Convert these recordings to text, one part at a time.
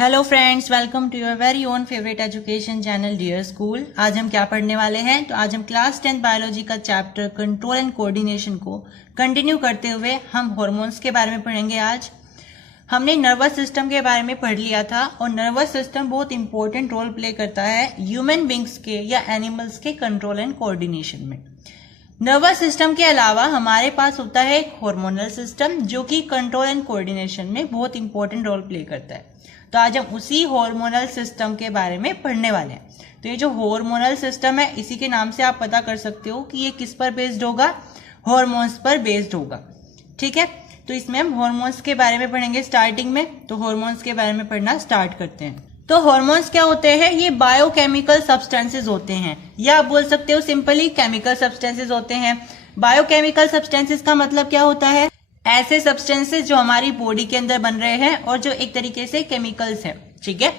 Hello friends, welcome to your very own favourite education channel Dear School. आज हम क्या पढ़ने वाले हैं? तो आज हम क्लास 10 बायोलॉजी का चैप्टर कंट्रोल एंड कोऑर्डिनेशन को कंटिन्यू करते हुए हम हार्मोन्स के बारे में पढ़ेंगे। आज हमने नर्वस सिस्टम के बारे में पढ़ लिया था और नर्वस सिस्टम बहुत इंपॉर्टेंट रोल प्ले करता है ह्यूमन बींग्स के या एनिमल्स के कंट्रोल एंड कोऑर्डिनेशन में। नर्वस सिस्टम के अलावा हमारे पास होता है एक हार्मोनल सिस्टम जो कि कंट्रोल एंड कोऑर्डिनेशन में बहुत इंपॉर्टेंट रोल प्ले करता है। तो आज हम उसी हार्मोनल सिस्टम के बारे में पढ़ने वाले हैं। तो ये जो हार्मोनल सिस्टम है, इसी के नाम से आप पता कर सकते हो कि ये किस पर बेस्ड होगा, हार्मोन्स पर बेस्ड होगा। ठीक है, तो इसमें हम हार्मोन्स के बारे में पढ़ेंगे स्टार्टिंग में। तो हार्मोन्स के बारे में पढ़ना स्टार्ट करते हैं। तो हार्मोन्स क्या होते हैं? ये बायोकेमिकल सब्सटेंसेस होते हैं, या आप बोल सकते हो सिंपली केमिकल सब्सटेंसेस होते हैं। बायोकेमिकल सब्सटेंसेस का मतलब क्या होता है? ऐसे सब्सटेंसेस जो हमारी बॉडी के अंदर बन रहे हैं और जो एक तरीके से केमिकल्स हैं। ठीक है,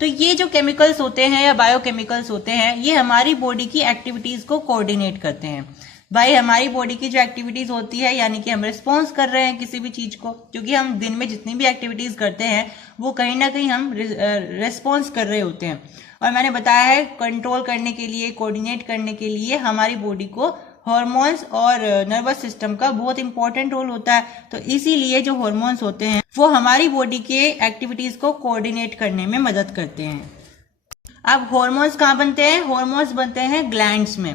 तो ये जो केमिकल्स होते हैं या बायोकेमिकल्स होते हैं, ये हमारी बॉडी की एक्टिविटीज को कोऑर्डिनेट करते हैं। भाई, हमारी बॉडी की जो एक्टिविटीज होती है, यानी कि हम रिस्पॉन्स कर रहे हैं किसी भी चीज को, क्योंकि हम दिन में जितनी भी एक्टिविटीज करते हैं वो कहीं ना कहीं हम रिस्पॉन्स कर रहे होते हैं। और मैंने बताया है कंट्रोल करने के लिए, कोऑर्डिनेट करने के लिए हमारी बॉडी को हार्मोन्स और नर्वस सिस्टम का बहुत इंपॉर्टेंट रोल होता है। तो इसीलिए जो हार्मोन्स होते हैं वो हमारी बॉडी के एक्टिविटीज को कोऑर्डिनेट करने में मदद करते हैं। अब हार्मोन्स कहाँ बनते हैं? हार्मोन्स बनते हैं ग्लैंड्स में,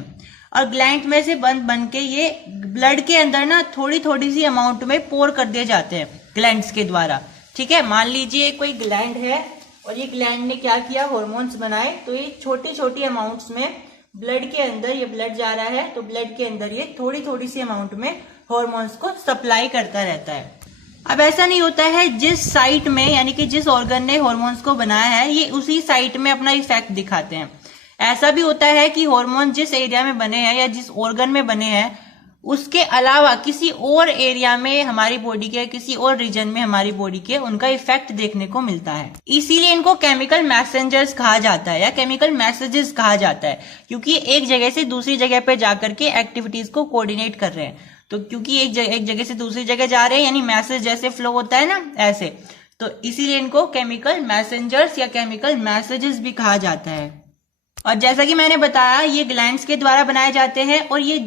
और ग्लैंड में से बन के ये ब्लड के अंदर ना थोड़ी थोड़ी सी अमाउंट में पोर कर दिए जाते हैं ग्लैंड्स के द्वारा। ठीक है, मान लीजिए कोई ग्लैंड है और ये ग्लैंड ने क्या किया, हार्मोन्स बनाए। तो ये छोटी छोटी अमाउंट्स में ब्लड के अंदर, ये ब्लड जा रहा है तो ब्लड के अंदर ये थोड़ी थोड़ी सी अमाउंट में हार्मोन्स को सप्लाई करता रहता है। अब ऐसा नहीं होता है जिस साइट में, यानी कि जिस ऑर्गन ने हार्मोन्स को बनाया है, ये उसी साइट में अपना इफेक्ट दिखाते हैं। ऐसा भी होता है कि हार्मोन जिस एरिया में बने हैं या जिस ऑर्गन में बने हैं, उसके अलावा किसी और एरिया में हमारी बॉडी के, किसी और रीजन में हमारी बॉडी के उनका इफेक्ट देखने को मिलता है। इसीलिए इनको केमिकल मैसेंजर्स कहा जाता है या केमिकल मैसेजेस कहा जाता है, क्योंकि एक जगह से दूसरी जगह पे जाकर के एक्टिविटीज को कोऑर्डिनेट कर रहे हैं। तो क्योंकि एक जगह से दूसरी जगह जा रहे हैं, यानी मैसेज जैसे फ्लो होता है ना, ऐसे, तो इसीलिए इनको केमिकल मैसेंजर्स या केमिकल मैसेजेस भी कहा जाता है। और जैसा कि मैंने बताया, ये ग्लैंड्स के द्वारा बनाए जाते हैं, और ये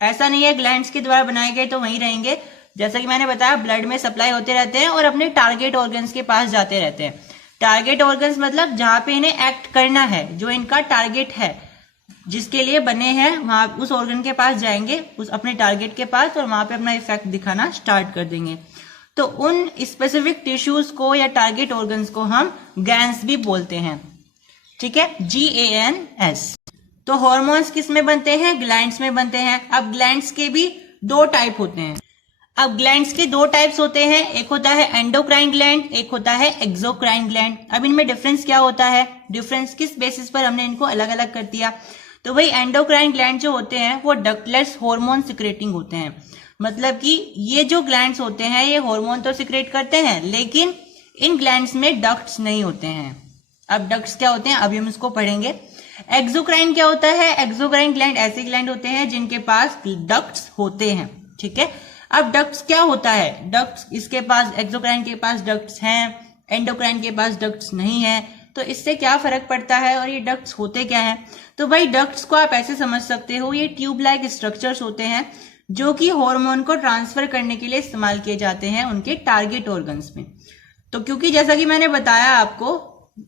ऐसा नहीं है ग्लैंड्स के द्वारा बनाए गए तो वहीं रहेंगे। जैसा कि मैंने बताया, ब्लड में सप्लाई होते रहते हैं और अपने टारगेट ऑर्गन्स के पास जाते रहते हैं। टारगेट ऑर्गन्स मतलब जहां पे इन्हें एक्ट करना है, जो इनका टारगेट है, जिसके लिए बने हैं, वहां उस ऑर्गन के पास जाएंगे, उस अपने टारगेट के पास, और वहां पे अपना इफेक्ट दिखाना स्टार्ट कर देंगे। तो उन स्पेसिफिक टिश्यूज को या टारगेट ऑर्गन्स को हम गैन्स भी बोलते हैं। ठीक है, GANS। तो हार्मोन्स किस में बनते हैं? ग्लैंड्स में बनते हैं। अब ग्लैंड्स के भी दो टाइप होते हैं। अब ग्लैंड्स के दो टाइप्स होते हैं, एक होता है एंडोक्राइन ग्लैंड, एक होता है एक्सोक्राइन ग्लैंड। अब इनमें डिफरेंस क्या होता है? डिफरेंस किस बेसिस पर हमने इनको अलग अलग कर दिया? तो भाई, एंडोक्राइन ग्लैंड जो होते हैं वो डक्टलेस हार्मोन सिक्रेटिंग होते हैं। मतलब कि ये जो ग्लैंड्स होते हैं ये हार्मोन तो सिक्रेट करते हैं, लेकिन इन ग्लैंड्स में डक्ट्स नहीं होते हैं। अब डक्ट्स क्या होते हैं, अभी हम इसको पढ़ेंगे। एक्सोक्राइन क्या होता है? एक्सोक्राइन ग्लैंड ऐसे ग्लैंड होते हैं जिनके पास डक्ट्स होते हैं। ठीक है, अब डक्ट्स क्या होता है? डक्ट्स इसके पास, एक्सोक्राइन के पास डक्ट्स हैं, एंडोक्राइन के पास डक्ट्स नहीं है। तो इससे क्या फर्क पड़ता है और ये डक्ट्स होते क्या हैं? तो भाई, डक्ट्स को आप ऐसे समझ सकते हो, ये ट्यूब लाइक स्ट्रक्चर्स होते हैं जो कि हार्मोन को ट्रांसफर करने के लिए इस्तेमाल किए जाते हैं उनके टारगेट ऑर्गन्स में। तो क्योंकि जैसा कि मैंने बताया आपको,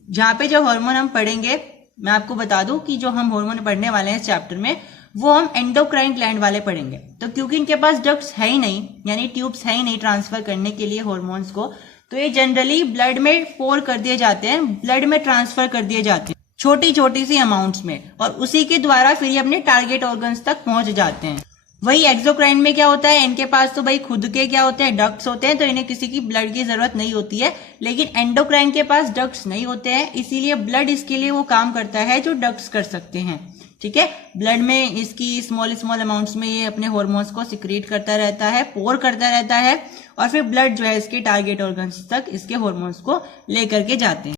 जहां पे जो हार्मोन हम पढ़ेंगे, मैं आपको बता दूं कि जो हम हार्मोन पढ़ने वाले हैं इस चैप्टर में, वो हम एंडोक्राइन ग्लैंड वाले पढ़ेंगे। तो क्योंकि इनके पास डक्ट्स है ही नहीं, यानी ट्यूब्स है ही नहीं ट्रांसफर करने के लिए हार्मोन्स को, तो ये जनरली ब्लड में पोर कर दिए जाते हैं, ब्लड में ट्रांसफर कर दिए जाते हैं छोटी छोटी सी अमाउंट्स में, और उसी के द्वारा फिर ये अपने टारगेट ऑर्गन्स तक पहुंच जाते हैं। वही एक्सोक्राइन में क्या होता है? इनके पास तो भाई खुद के क्या होते हैं, डक्ट्स होते हैं, तो इन्हें किसी की ब्लड की जरूरत नहीं होती है। लेकिन एंडोक्राइन के पास डक्ट्स नहीं होते हैं, इसीलिए ब्लड इसके लिए वो काम करता है जो डक्ट्स कर सकते हैं। ठीक है, ब्लड में इसकी स्मॉल स्मॉल अमाउंट्स में ये अपने हार्मोन्स को सिक्रेट करता रहता है, पोर करता रहता है, और फिर ब्लड जो है इसके टारगेट ऑर्गन्स तक इसके हार्मोन्स को लेकर के जाते हैं।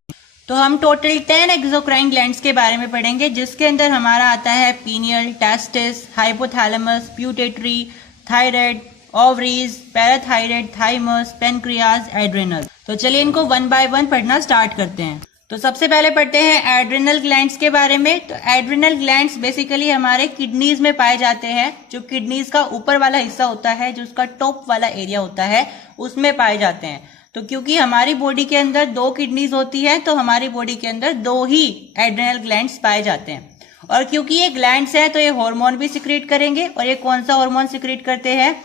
तो हम टोटल 10 एक्सोक्राइन ग्लैंड्स के बारे में पढ़ेंगे, जिसके अंदर हमारा आता है pineal, testis, hypothalamus, प्यूटेटरी, thyroid, ovaries, parathyroid, thymus, pancreas, adrenal. तो चलिए इनको वन बाय वन पढ़ना स्टार्ट करते हैं। तो सबसे पहले पढ़ते हैं एड्रेनल ग्लैंड्स के बारे में। तो एड्रेनल ग्लैंड्स बेसिकली हमारे किडनीज में पाए जाते हैं। जो किडनीज का ऊपर वाला हिस्सा होता है, जो उसका टॉप वाला एरिया होता है, उसमें पाए जाते हैं। तो क्योंकि हमारी बॉडी के अंदर 2 किडनीज होती है, तो हमारी बॉडी के अंदर 2 ही एड्रेनल ग्लैंड्स पाए जाते हैं। और क्योंकि ये ग्लैंड्स हैं तो ये हार्मोन भी सिक्रीट करेंगे। और ये कौन सा हार्मोन सिक्रीट करते हैं?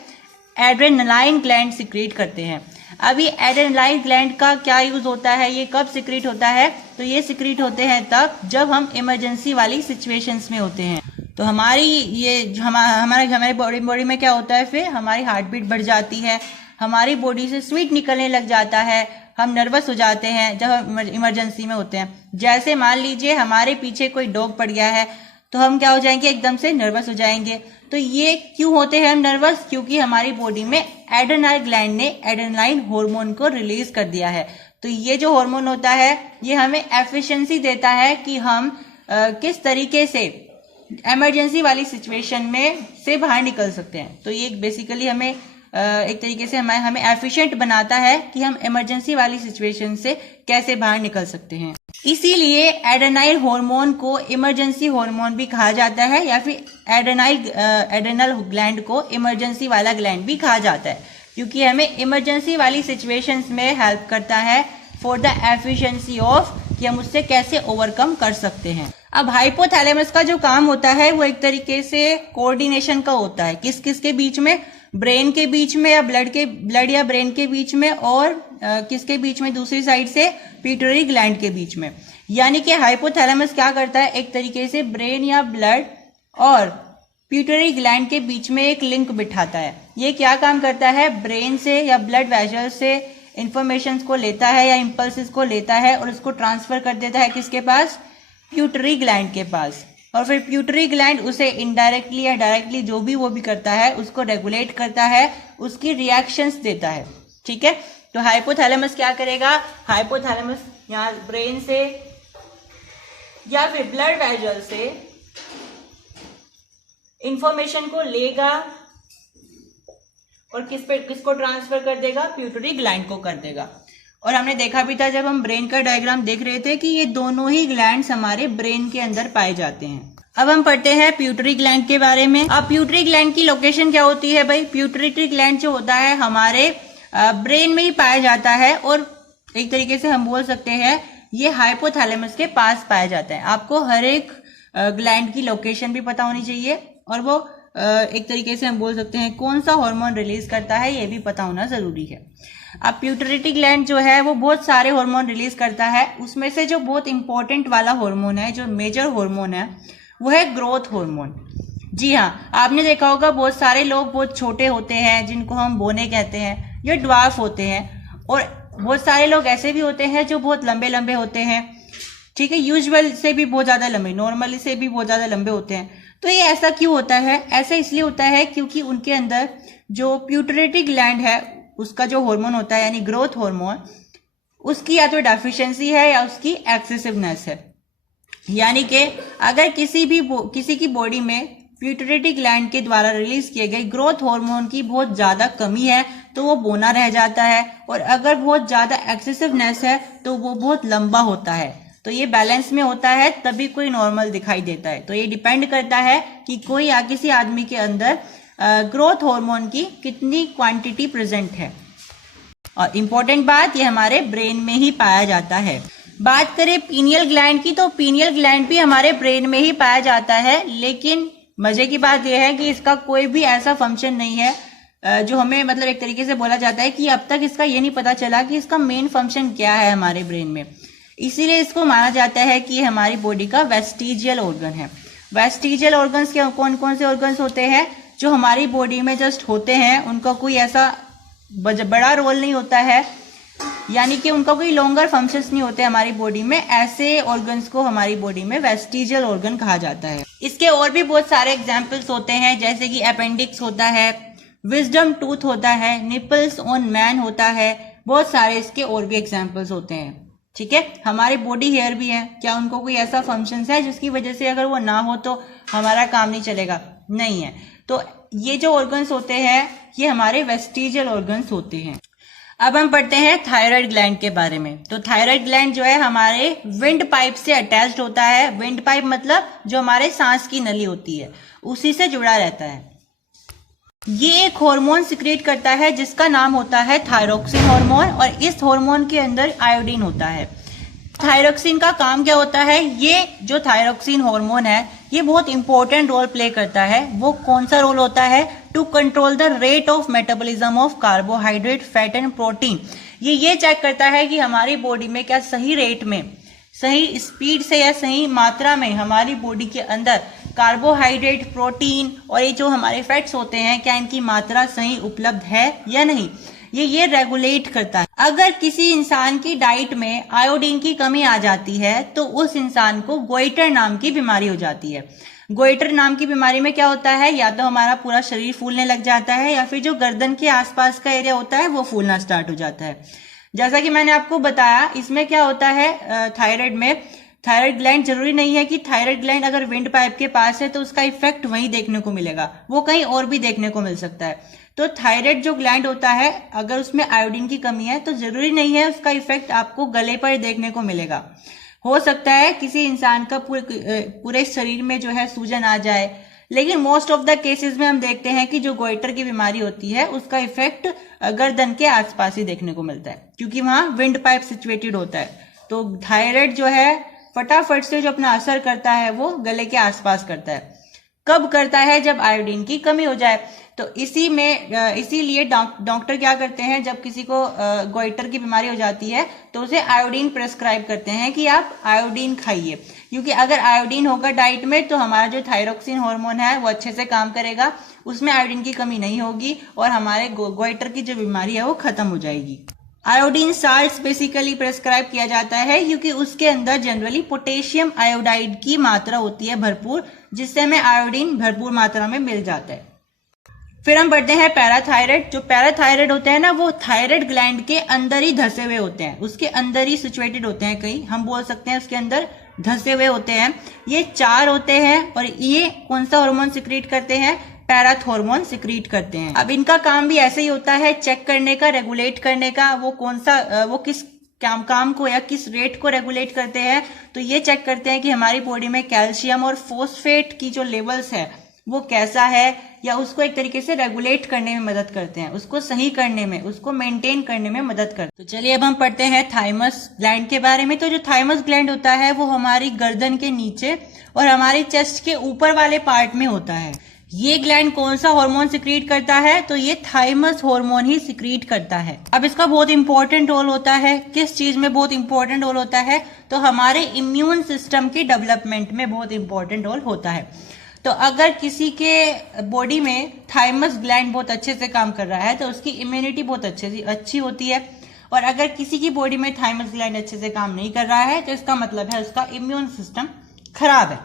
एड्रेनालाइन ग्लैंड सिक्रीट करते हैं। अभी एड्रेनालाइन ग्लैंड का क्या यूज होता है, ये कब सिक्रीट होता है? तो ये सिक्रीट होते हैं तब जब हम इमरजेंसी वाली सिचुएशंस में होते हैं। तो हमारी ये हमारे बॉडी में क्या होता है, फिर हमारी हार्ट बीट बढ़ जाती है, हमारी बॉडी से स्वीट निकलने लग जाता है, हम नर्वस हो जाते हैं जब हम इमरजेंसी में होते हैं। जैसे मान लीजिए हमारे पीछे कोई डॉग पड़ गया है, तो हम क्या हो जाएंगे, एकदम से नर्वस हो जाएंगे। तो ये क्यों होते हैं हम नर्वस? क्योंकि हमारी बॉडी में एड्रेनाल ग्लैंड ने एड्रेनालाइन हार्मोन को रिलीज कर दिया है। तो ये जो हार्मोन होता है, ये हमें एफिशिएंसी देता है कि हम किस तरीके से इमरजेंसी वाली सिचुएशन में से बाहर निकल सकते हैं। तो ये बेसिकली हमें एक तरीके से हमें एफिशिएंट बनाता है कि हम इमरजेंसी वाली सिचुएशन से कैसे बाहर निकल सकते हैं। इसीलिए एड्रेनाइल हार्मोन को इमरजेंसी हार्मोन भी कहा जाता है, या फिर एड्रेनल ग्लैंड को इमरजेंसी वाला ग्लैंड भी कहा जाता है, क्योंकि हमें इमरजेंसी वाली सिचुएशंस में हेल्प करता है फॉर द एफिशिएंसी ऑफ, कि हम उससे कैसे ओवरकम कर सकते हैं। अब हाइपोथैलेमस का जो काम होता है वो एक तरीके से कोऑर्डिनेशन का होता है। किस किस के बीच में? ब्रेन के बीच में, या ब्लड या ब्रेन के बीच में, और किसके बीच में? दूसरी साइड से पिट्यूटरी ग्लैंड के बीच में। यानी कि हाइपोथैलेमस क्या करता है, एक तरीके से ब्रेन या ब्लड और पिट्यूटरी ग्लैंड के बीच में एक लिंक बिठाता है। ये क्या काम करता है? ब्रेन से या ब्लड वेसल से इंफॉर्मेशन को लेता है या इंपल्सिस को लेता है और उसको ट्रांसफर कर देता है किसके पास? पिट्यूटरी ग्लैंड के पास। और फिर पिट्यूटरी ग्लैंड उसे इनडायरेक्टली या डायरेक्टली जो भी वो भी करता है, उसको रेगुलेट करता है, उसकी रिएक्शंस देता है। ठीक है, तो हाइपोथैलेमस क्या करेगा? हाइपोथैलेमस यहाँ ब्रेन से या फिर ब्लड वेसल से इंफॉर्मेशन को लेगा और किसको ट्रांसफर कर देगा? पिट्यूटरी ग्लैंड को कर देगा। और हमने देखा भी था जब हम ब्रेन का डायग्राम देख रहे थे कि ये दोनों ही ग्लैंड्स हमारे ब्रेन के अंदर पाए जाते हैं। अब हम पढ़ते हैं पिट्यूटरी ग्लैंड के बारे में। अब पिट्यूटरी ग्लैंड की लोकेशन क्या होती है भाई? पिट्यूटरी ग्लैंड जो होता है हमारे ब्रेन में ही पाया जाता है, और एक तरीके से हम बोल सकते हैं ये हाइपोथैलेमस के पास पाया जाता है। आपको हर एक ग्लैंड की लोकेशन भी पता होनी चाहिए, और वो एक तरीके से हम बोल सकते हैं कौन सा हार्मोन रिलीज करता है, ये भी पता होना जरूरी है। अब पिट्यूटरी ग्लैंड जो है वो बहुत सारे हार्मोन रिलीज करता है। उसमें से जो बहुत इंपॉर्टेंट वाला हार्मोन है, जो मेजर हार्मोन है, वो है ग्रोथ हार्मोन। जी हाँ, आपने देखा होगा बहुत सारे लोग बहुत छोटे होते हैं जिनको हम बोने कहते हैं, ये ड्वार्फ होते हैं। और बहुत सारे लोग ऐसे भी होते हैं जो बहुत लंबे लंबे होते हैं। ठीक है, यूजुअल से भी बहुत ज्यादा लंबे, नॉर्मली से भी बहुत ज्यादा लंबे होते हैं। तो ये ऐसा क्यों होता है? ऐसा इसलिए होता है क्योंकि उनके अंदर जो पिट्यूटरी ग्लैंड है उसका जो हार्मोन होता है यानी ग्रोथ हार्मोन, उसकी या तो डेफिशिएंसी है या उसकी एक्सेसिवनेस है। यानी कि अगर किसी की बॉडी में पिट्यूटरी ग्लैंड के द्वारा रिलीज किए गए ग्रोथ हार्मोन की बहुत ज्यादा कमी है तो वो बोना रह जाता है, और अगर बहुत ज्यादा एक्सेसिवनेस है तो वो बहुत लंबा होता है। तो ये बैलेंस में होता है तभी कोई नॉर्मल दिखाई देता है। तो ये डिपेंड करता है कि कोई या किसी आदमी के अंदर ग्रोथ हार्मोन की कितनी क्वांटिटी प्रेजेंट है। और इम्पोर्टेंट बात, ये हमारे ब्रेन में ही पाया जाता है। बात करें पीनियल ग्लैंड की, तो पीनियल ग्लैंड भी हमारे ब्रेन में ही पाया जाता है, लेकिन मजे की बात यह है कि इसका कोई भी ऐसा फंक्शन नहीं है जो हमें मतलब एक तरीके से बोला जाता है कि अब तक इसका ये नहीं पता चला कि इसका मेन फंक्शन क्या है हमारे ब्रेन में। इसीलिए इसको माना जाता है कि ये हमारी बॉडी का वेस्टिजियल ऑर्गन है। वेस्टिजियल ऑर्गन्स के कौन कौन से ऑर्गन्स होते हैं? जो हमारी बॉडी में जस्ट होते हैं, उनका कोई ऐसा बड़ा रोल नहीं होता है, यानी कि उनका कोई लॉन्गर फंक्शंस नहीं होते हमारी बॉडी में। ऐसे ऑर्गन्स को हमारी बॉडी में वेस्टिजियल ऑर्गन कहा जाता है। इसके और भी बहुत सारे एग्जाम्पल्स होते हैं, जैसे कि अपेंडिक्स होता है, विजडम टूथ होता है, निपल्स ऑन मैन होता है, बहुत सारे इसके और भी एग्जाम्पल्स होते हैं। ठीक है, हमारे बॉडी हेयर भी है, क्या उनको कोई ऐसा फंक्शन है जिसकी वजह से अगर वो ना हो तो हमारा काम नहीं चलेगा? नहीं है। तो ये जो ऑर्गन्स होते हैं ये हमारे वेस्टिजियल ऑर्गन्स होते हैं। अब हम पढ़ते हैं थायराइड ग्लैंड के बारे में। तो थायराइड ग्लैंड जो है हमारे विंड पाइप से अटैच्ड होता है। विंड पाइप मतलब जो हमारे सांस की नली होती है उसी से जुड़ा रहता है। ये एक हार्मोन सिक्रेट करता है जिसका नाम होता है थायरोक्सिन हार्मोन, और इस हार्मोन के अंदर आयोडीन होता है। थायरोक्सिन का काम क्या होता है? ये जो थायरोक्सिन हार्मोन है ये बहुत इंपॉर्टेंट रोल प्ले करता है। वो कौन सा रोल होता है? To control the rate of metabolism of carbohydrate, fat and protein. ये चेक करता है कि हमारी बॉडी में क्या सही रेट में, सही स्पीड से या सही मात्रा में हमारी बॉडी के अंदर कार्बोहाइड्रेट, प्रोटीन और ये जो हमारे फैट्स होते हैं क्या इनकी मात्रा सही उपलब्ध है या नहीं, ये रेगुलेट करता है। अगर किसी इंसान की डाइट में आयोडीन की कमी आ जाती है तो उस इंसान को गोइटर नाम की बीमारी हो जाती है। गोइटर नाम की बीमारी में क्या होता है? या तो हमारा पूरा शरीर फूलने लग जाता है या फिर जो गर्दन के आसपास का एरिया होता है वो फूलना स्टार्ट हो जाता है। जैसा कि मैंने आपको बताया, इसमें क्या होता है थायराइड में, थायराइड ग्लैंड जरूरी नहीं है कि थायराइड ग्लैंड अगर विंड पाइप के पास है तो उसका इफेक्ट वहीं देखने को मिलेगा, वो कहीं और भी देखने को मिल सकता है। तो थायराइड जो ग्लैंड होता है अगर उसमें आयोडीन की कमी है तो जरूरी नहीं है उसका इफेक्ट आपको गले पर देखने को मिलेगा। हो सकता है किसी इंसान का पूरे शरीर में जो है सूजन आ जाए, लेकिन मोस्ट ऑफ द केसेस में हम देखते हैं कि जो गोइटर की बीमारी होती है उसका इफेक्ट गर्दन के आसपास ही देखने को मिलता है क्योंकि वहां विंड पाइप सिचुएटेड होता है। तो थायराइड जो है फटाफट से जो अपना असर करता है वो गले के आसपास करता है। कब करता है? जब आयोडीन की कमी हो जाए। तो इसीलिए डॉक्टर क्या करते हैं, जब किसी को गोइटर की बीमारी हो जाती है तो उसे आयोडीन प्रेस्क्राइब करते हैं कि आप आयोडीन खाइए, क्योंकि अगर आयोडीन होगा डाइट में तो हमारा जो थायरोक्सिन हार्मोन है वो अच्छे से काम करेगा, उसमें आयोडीन की कमी नहीं होगी और हमारे गोइटर की जो बीमारी है वो खत्म हो जाएगी। आयोडीन साल्ट्स बेसिकली प्रेस्क्राइब किया जाता है क्योंकि उसके अंदर जनरली पोटेशियम आयोडाइड की मात्रा होती है भरपूर, जिससे हमें आयोडीन भरपूर मात्रा में मिल जाता है। फिर हम बढ़ते हैं पैराथायराइड। जो पैराथायराइड होते हैं ना वो थायराइड ग्लैंड के अंदर ही धसे हुए होते हैं, उसके अंदर ही सिचुएटेड होते हैं, कहीं हम बोल सकते हैं उसके अंदर धसे हुए होते हैं। ये 4 होते हैं और ये कौन सा हार्मोन सिक्रीट करते हैं? पैराथॉर्मोन सिक्रीट करते हैं। अब इनका काम भी ऐसे ही होता है, चेक करने का, रेगुलेट करने का। वो किस काम को या किस रेट को रेगुलेट करते हैं? तो ये चेक करते हैं कि हमारी बॉडी में कैल्शियम और फोस्फेट की जो लेवल्स है वो कैसा है, या उसको एक तरीके से रेगुलेट करने में मदद करते हैं, उसको सही करने में, उसको मेंटेन करने में मदद करते हैं। तो चलिए अब हम पढ़ते हैं थाइमस ग्लैंड के बारे में। तो जो थाइमस ग्लैंड होता है वो हमारी गर्दन के नीचे और हमारी चेस्ट के ऊपर वाले पार्ट में होता है। ये ग्लैंड कौन सा हार्मोन सिक्रीट करता है? तो ये थाइमस हार्मोन ही सिक्रीट करता है। अब इसका बहुत इंपॉर्टेंट रोल होता है। किस चीज में बहुत इंपॉर्टेंट रोल होता है? तो हमारे इम्यून सिस्टम के डेवलपमेंट में बहुत इंपॉर्टेंट रोल होता है। तो अगर किसी के बॉडी में थाइमस ग्लैंड बहुत अच्छे से काम कर रहा है तो उसकी इम्यूनिटी बहुत अच्छी होती है, और अगर किसी की बॉडी में थाइमस ग्लैंड अच्छे से काम नहीं कर रहा है तो इसका मतलब है उसका इम्यून सिस्टम खराब है।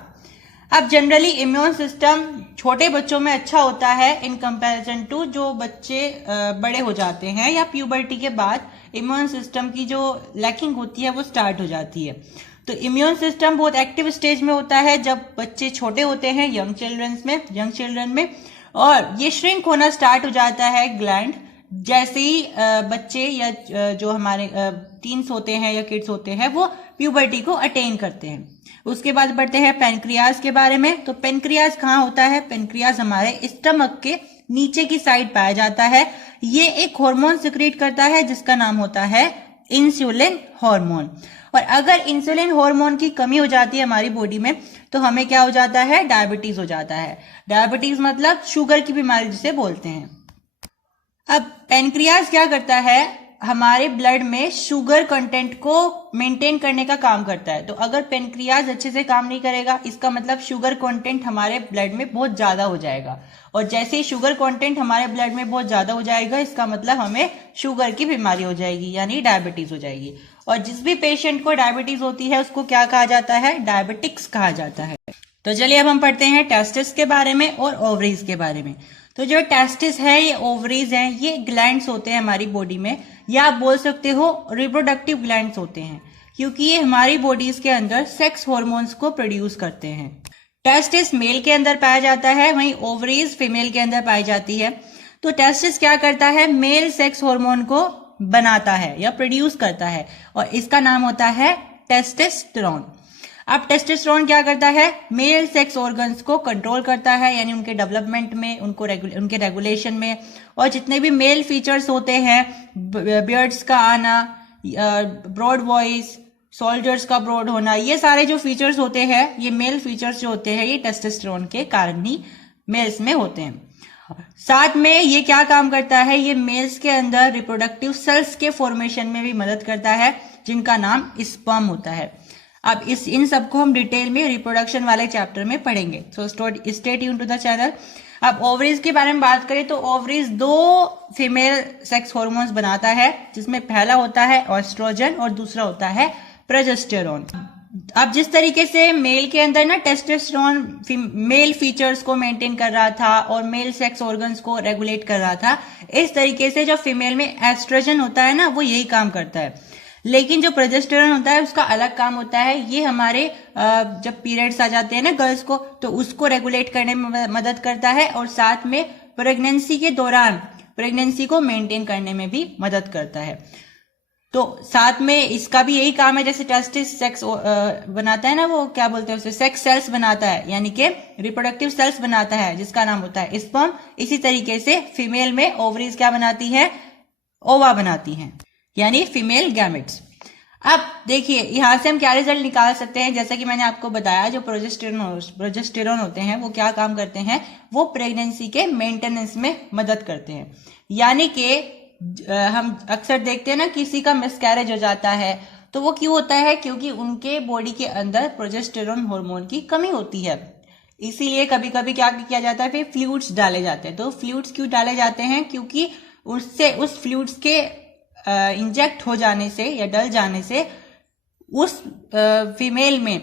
अब जनरली इम्यून सिस्टम छोटे बच्चों में अच्छा होता है इन कंपैरिजन टू जो बच्चे बड़े हो जाते हैं या प्यूबर्टी के बाद इम्यून सिस्टम की जो लैकिंग होती है वो स्टार्ट हो जाती है। तो इम्यून सिस्टम बहुत एक्टिव स्टेज में होता है जब बच्चे छोटे होते हैं, यंग चिल्ड्रन में, और ये श्रिंक होना स्टार्ट हो जाता है ग्लैंड जैसे ही बच्चे या जो हमारे टीन्स होते हैं या किड्स होते हैं वो प्यूबर्टी को अटेन करते हैं। उसके बाद बढ़ते हैं पेनक्रियाज के बारे में। तो पेनक्रियाज कहाँ होता है? पेनक्रियाज हमारे स्टमक के नीचे की साइड पाया जाता है। ये एक हार्मोन सिक्रीट करता है जिसका नाम होता है इंसुलिन हार्मोन। और अगर इंसुलिन हार्मोन की कमी हो जाती है हमारी बॉडी में तो हमें क्या हो जाता है? डायबिटीज हो जाता है। डायबिटीज मतलब शुगर की बीमारी जिसे बोलते हैं। अब पेनक्रियाज क्या करता है? हमारे ब्लड में शुगर कंटेंट को मेंटेन करने का काम करता है। तो अगर पेनक्रियाज अच्छे से काम नहीं करेगा इसका मतलब शुगर कंटेंट हमारे ब्लड में बहुत ज्यादा हो जाएगा, और जैसे ही शुगर कंटेंट हमारे ब्लड में बहुत ज्यादा हो जाएगा इसका मतलब हमें शुगर की बीमारी हो जाएगी, यानी डायबिटीज हो जाएगी। और जिस भी पेशेंट को डायबिटीज होती है उसको क्या कहा जाता है? डायबिटिक्स कहा जाता है। तो चलिए अब हम पढ़ते हैं टेस्टिस के बारे में और ओवरीज के बारे में। तो जो टेस्टिस है, ये ओवरीज हैं, ये ग्लैंड्स होते हैं हमारी बॉडी में, या आप बोल सकते हो रिप्रोडक्टिव ग्लैंड्स होते हैं, क्योंकि ये हमारी बॉडीज के अंदर सेक्स हॉर्मोन्स को प्रोड्यूस करते हैं। टेस्टिस मेल के अंदर पाया जाता है, वहीं ओवरीज फीमेल के अंदर पाई जाती है। तो टेस्टिस क्या करता है, मेल सेक्स हार्मोन को बनाता है या प्रोड्यूस करता है, और इसका नाम होता है टेस्टोस्टेरोन। अब टेस्टोस्टेरोन क्या करता है, मेल सेक्स ऑर्गन्स को कंट्रोल करता है, यानी उनके डेवलपमेंट में, उनके रेगुलेशन में, और जितने भी मेल फीचर्स होते हैं, बियर्ड्स का आना, ब्रॉड वॉइस, सोल्जर्स का ब्रॉड होना, ये सारे जो फीचर्स होते हैं, ये मेल फीचर्स जो होते हैं, ये टेस्टोस्टेरोन के कारण ही मेल्स में होते हैं। साथ में ये क्या काम करता है, ये मेल्स के अंदर रिप्रोडक्टिव सेल्स के फॉर्मेशन में भी मदद करता है, जिनका नाम स्पर्म होता है। अब इन सबको हम डिटेल में रिप्रोडक्शन वाले चैप्टर में पढ़ेंगे, so stay tune to the channel. अब ओवरीज के बारे में बात करें तो ओवरीज 2 फीमेल सेक्स हार्मोन्स बनाता है, जिसमें पहला होता है एस्ट्रोजन और दूसरा होता है प्रोजेस्टेरोन। अब जिस तरीके से मेल के अंदर ना टेस्टोस्टेरोन मेल फीचर्स को मेंटेन कर रहा था और मेल सेक्स ऑर्गन्स को रेगुलेट कर रहा था, इस तरीके से जो फीमेल में एस्ट्रोजन होता है ना, वो यही काम करता है। लेकिन जो प्रोजेस्टेरोन होता है उसका अलग काम होता है, ये हमारे जब पीरियड्स आ जाते हैं ना गर्ल्स को, तो उसको रेगुलेट करने में मदद करता है, और साथ में प्रेगनेंसी के दौरान प्रेगनेंसी को मेंटेन करने में भी मदद करता है। तो साथ में इसका भी यही काम है, जैसे टेस्टिस सेक्स बनाता है ना, वो क्या बोलते हैं उसे, सेक्स सेल्स बनाता है, यानी कि रिप्रोडक्टिव सेल्स बनाता है, जिसका नाम होता है स्पर्म। इसी तरीके से फीमेल में ओवरीज क्या बनाती है, ओवा बनाती हैं, यानी फीमेल गैमेट्स। अब देखिए यहां से हम क्या रिजल्ट निकाल सकते हैं, जैसा कि मैंने आपको बताया, जो प्रोजेस्टेरोन होते हैं वो क्या काम करते हैं, वो प्रेगनेंसी के मेंटेनेंस में मदद करते हैं। यानी कि हम अक्सर देखते हैं ना, किसी का मिसकैरेज हो जाता है, तो वो क्यों होता है, क्योंकि उनके बॉडी के अंदर प्रोजेस्टेरोन हार्मोन की कमी होती है। इसीलिए कभी कभी क्या किया जाता है, फिर फ्लूइड्स डाले जाते हैं। तो फ्लूइड्स क्यों डाले जाते हैं, क्योंकि उससे उस फ्लूइड्स के इंजेक्ट हो जाने से या डल जाने से उस फीमेल में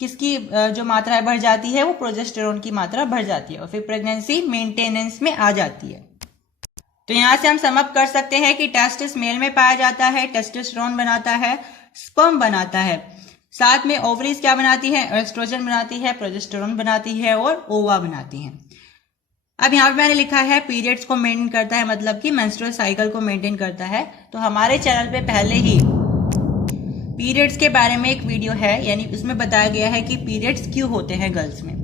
किसकी जो मात्रा है बढ़ जाती है, वो प्रोजेस्टेरोन की मात्रा बढ़ जाती है, और फिर प्रेगनेंसी मेंटेनेंस में आ जाती है। तो यहां से हम समअप कर सकते हैं कि टेस्टिस मेल में पाया जाता है, टेस्टोस्टेरोन बनाता है, स्पर्म बनाता है, साथ में ओवरीज क्या बनाती है, एस्ट्रोजन बनाती है, प्रोजेस्टेरोन बनाती है, और ओवा बनाती है। अब यहाँ पे मैंने लिखा है पीरियड्स को मेंटेन करता है, मतलब कि मेंस्ट्रुअल साइकिल को मेंटेन करता है। तो हमारे चैनल पे पहले ही पीरियड्स के बारे में एक वीडियो है, यानी उसमें बताया गया है कि पीरियड्स क्यों होते हैं गर्ल्स में।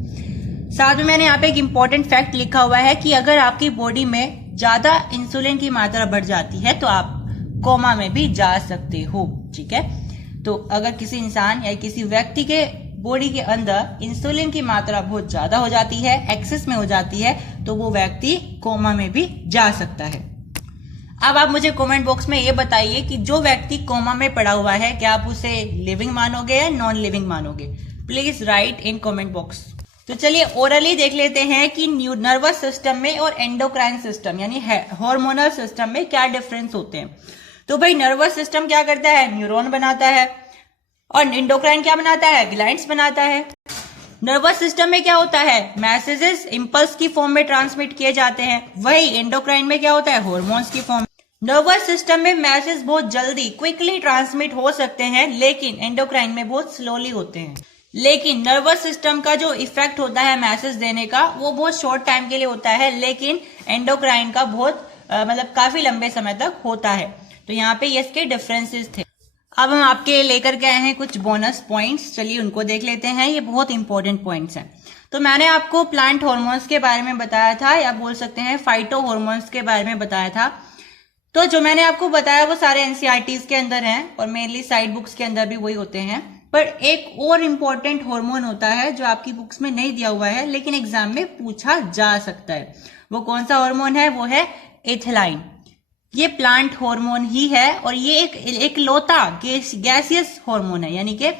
साथ में मैंने यहाँ पे एक इम्पोर्टेंट फैक्ट लिखा हुआ है कि अगर आपकी बॉडी में ज्यादा इंसुलिन की मात्रा बढ़ जाती है तो आप कोमा में भी जा सकते हो, ठीक है। तो अगर किसी इंसान या किसी व्यक्ति के बॉडी के अंदर इंसुलिन की मात्रा बहुत ज्यादा हो जाती है, एक्सेस में हो जाती है, तो वो व्यक्ति कोमा में भी जा सकता है। अब आप मुझे कमेंट बॉक्स में ये बताइए कि जो व्यक्ति कोमा में पड़ा हुआ है, क्या आप उसे लिविंग मानोगे या नॉन लिविंग मानोगे? Please right in comment box. तो चलिए ओरली देख लेते हैं कि नर्वस सिस्टम में और एंडोक्राइन सिस्टम यानी हार्मोनल सिस्टम में क्या डिफरेंस होते हैं। तो भाई नर्वस सिस्टम क्या करता है, न्यूरॉन बनाता है, और एंडोक्राइन क्या बनाता है, ग्लैंड्स बनाता है। नर्वस सिस्टम में क्या होता है, मैसेजेस इंपल्स की फॉर्म में ट्रांसमिट किए जाते हैं, वही एंडोक्राइन में क्या होता है, हार्मोन्स की फॉर्म। नर्वस सिस्टम में मैसेज बहुत जल्दी क्विकली ट्रांसमिट हो सकते हैं, लेकिन एंडोक्राइन में बहुत स्लोली होते हैं। लेकिन नर्वस सिस्टम का जो इफेक्ट होता है मैसेज देने का, वो बहुत शॉर्ट टाइम के लिए होता है, लेकिन एंडोक्राइन का बहुत मतलब काफी लंबे समय तक होता है। तो यहाँ पे इसके डिफरेंसेस थे। अब हम आपके लेकर के आए हैं कुछ बोनस पॉइंट्स, चलिए उनको देख लेते हैं। ये बहुत इंपॉर्टेंट पॉइंट्स हैं। तो मैंने आपको प्लांट हार्मोन्स के बारे में बताया था, या बोल सकते हैं फाइटो हार्मोन्स के बारे में बताया था। तो जो मैंने आपको बताया वो सारे एनसीईआरटीज के अंदर हैं, और मेनली साइड बुक्स के अंदर भी वही होते हैं। पर एक और इम्पोर्टेंट हार्मोन होता है जो आपकी बुक्स में नहीं दिया हुआ है, लेकिन एग्जाम में पूछा जा सकता है। वो कौन सा हार्मोन है, वो है एथिलाइन। ये प्लांट हार्मोन ही है, और ये एक लौता गैसियस हार्मोन है, यानी कि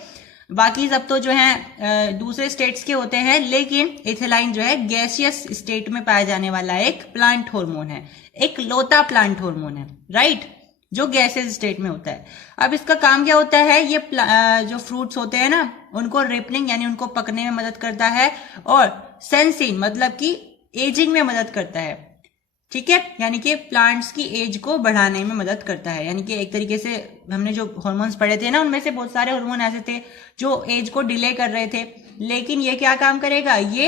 बाकी सब तो जो है दूसरे स्टेट्स के होते हैं, लेकिन एथिलाइन जो है गैसियस स्टेट में पाया जाने वाला एक प्लांट हार्मोन है, एक लौता प्लांट हार्मोन है, राइट, जो गैसियस स्टेट में होता है। अब इसका काम क्या होता है, ये जो फ्रूट्स होते हैं ना, उनको रिपनिंग यानी उनको पकने में मदद करता है, और सेंसिंग मतलब कि एजिंग में मदद करता है, ठीक है, यानी कि प्लांट्स की एज को बढ़ाने में मदद करता है। यानी कि एक तरीके से हमने जो हार्मोन्स पढ़े थे ना, उनमें से बहुत सारे हार्मोन ऐसे थे जो एज को डिले कर रहे थे, लेकिन ये क्या काम करेगा, ये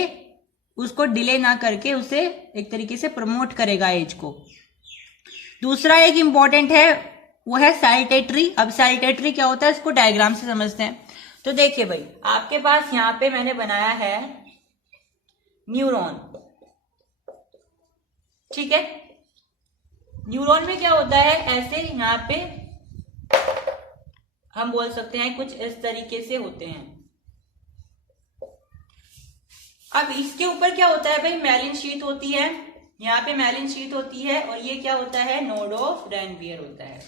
उसको डिले ना करके उसे एक तरीके से प्रमोट करेगा एज को। दूसरा एक इंपॉर्टेंट है, वो है सैल्टेटरी। अब सैल्टेटरी क्या होता है, इसको डायग्राम से समझते हैं। तो देखिए भाई, आपके पास यहाँ पे मैंने बनाया है न्यूरॉन, ठीक है। न्यूरॉन में क्या होता है, ऐसे यहाँ पे हम बोल सकते हैं कुछ इस तरीके से होते हैं। अब इसके ऊपर क्या होता है भाई, मैलिन शीट होती है, यहाँ पे मैलिन शीट होती है, और ये क्या होता है, नोड ऑफ रैनवियर होता है।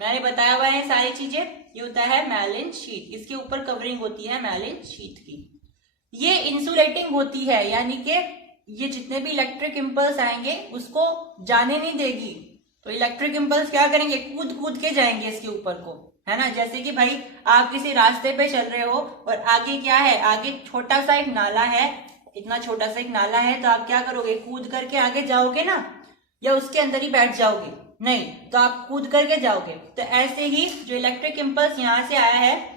मैंने बताया हुआ है सारी चीजें, ये होता है मैलिन शीट, इसके ऊपर कवरिंग होती है मैलिन शीट की। ये इंसुलेटिंग होती है, यानी कि ये जितने भी इलेक्ट्रिक इंपल्स आएंगे उसको जाने नहीं देगी। तो इलेक्ट्रिक इंपल्स क्या करेंगे, कूद कूद के जाएंगे इसके ऊपर को, है ना। जैसे कि भाई आप किसी रास्ते पे चल रहे हो और आगे क्या है, आगे छोटा सा एक नाला है, इतना छोटा सा एक नाला है, तो आप क्या करोगे, कूद करके आगे जाओगे ना, या उसके अंदर ही बैठ जाओगे, नहीं, तो आप कूद करके जाओगे। तो ऐसे ही जो इलेक्ट्रिक इंपल्स यहाँ से आया है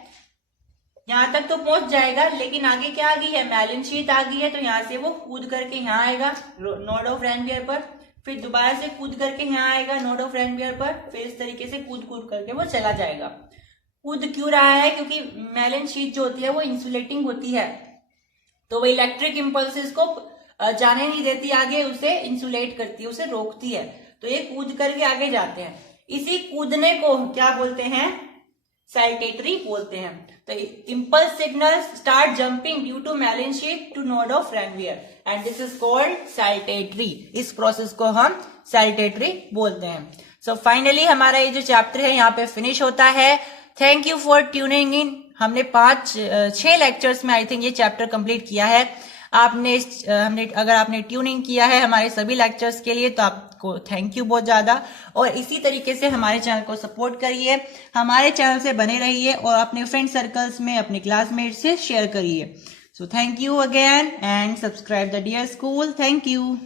यहाँ तक तो पहुंच जाएगा, लेकिन आगे क्या आ गई है, मैलिन शीट आ गई है, तो यहाँ से वो कूद करके यहाँ आएगा नोड ऑफ रैनवियर पर, फिर दोबारा से कूद करके यहाँ आएगा नोड ऑफ रैनवियर पर, फिर इस तरीके से कूद कूद करके वो चला जाएगा। कूद क्यों रहा है, क्योंकि मैलिन शीट जो होती है वो इंसुलेटिंग होती है, तो वो इलेक्ट्रिक इंपल्सेस को जाने नहीं देती आगे, उसे इंसुलेट करती है, उसे रोकती है, तो ये कूद करके आगे जाते हैं। इसी कूदने को क्या बोलते हैं, सैल्टेटरी बोलते हैं। तो impulse signals start jumping due to myelin sheath to node of Ranvier and this is called saltatory। इस प्रोसेस को हम सैल्टेटरी बोलते हैं। सो फाइनली हमारा ये जो चैप्टर है यहाँ पे फिनिश होता है। Thank you for tuning in. हमने 6 लेक्चर्स में आई थिंक ये चैप्टर कंप्लीट किया है। अगर आपने ट्यूनिंग किया है हमारे सभी लेक्चर्स के लिए तो आपको थैंक यू बहुत ज्यादा। और इसी तरीके से हमारे चैनल को सपोर्ट करिए, हमारे चैनल से बने रहिए और अपने फ्रेंड सर्कल्स में अपने क्लासमेट से शेयर करिए। So thank you again and subscribe the Dear School. Thank you.